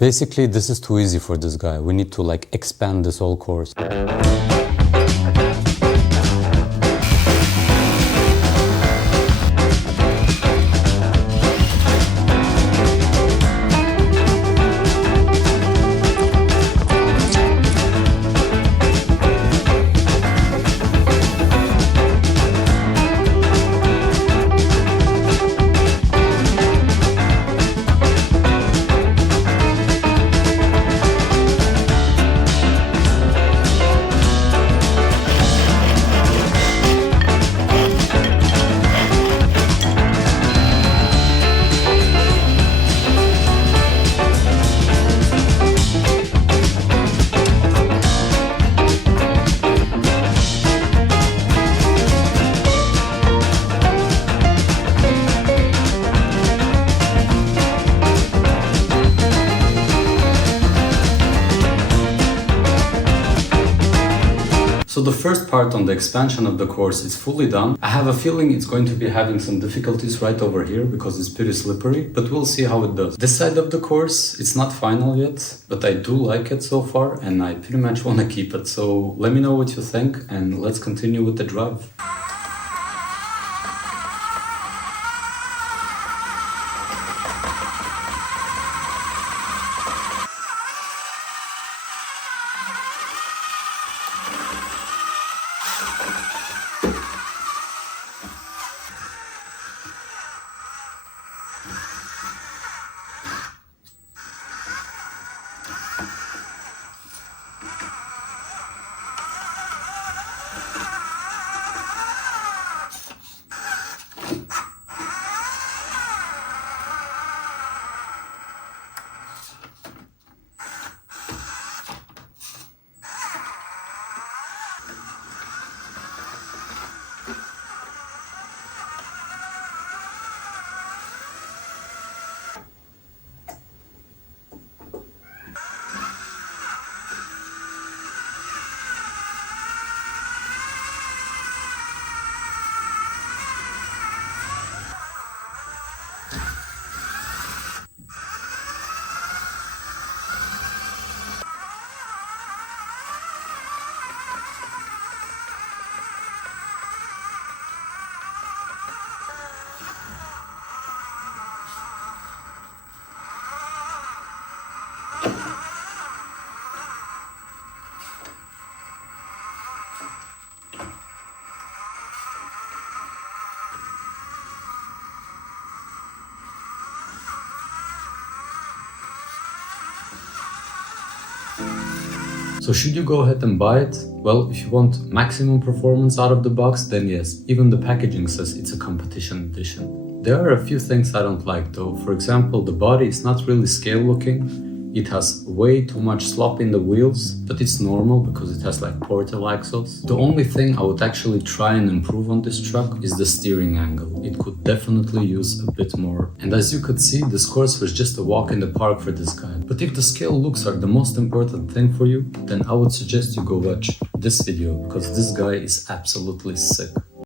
Basically, this is too easy for this guy. We need to like expand this whole course. So the first part on the expansion of the course is fully done. I have a feeling it's going to be having some difficulties right over here because it's pretty slippery, but we'll see how it does. This side of the course, it's not final yet, but I do like it so far and I pretty much want to keep it. So let me know what you think and let's continue with the drive. So should you go ahead and buy it? Well, if you want maximum performance out of the box, then yes, even the packaging says it's a competition edition. There are a few things I don't like though. For example, the body is not really scale looking. It has way too much slop in the wheels, but it's normal because it has like portal axles. The only thing I would actually try and improve on this truck is the steering angle. It could definitely use a bit more. And as you could see, this course was just a walk in the park for this guy. But if the scale looks are the most important thing for you, then I would suggest you go watch this video because this guy is absolutely sick.